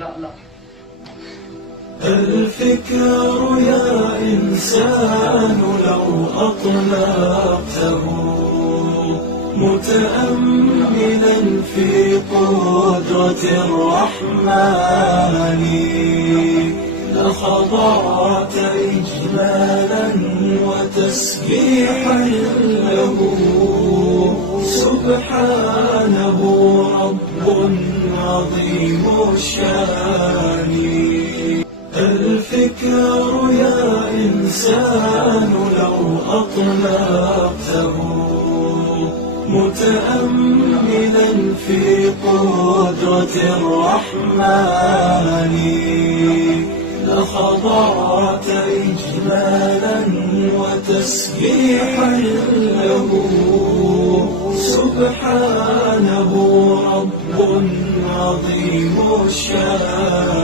لا لا. الفكر يا إنسان لو أطلقته متأملا في قدرة الرحمن لخضعت إجلالا وتسبيحا له سبحانه رب عظيم الشان. الفكر يا إنسان لو أطلقته متأملا في قدرة الرحمن لخضعت إجلالا وتسبيحا له سبحانه رب عظيم الشان.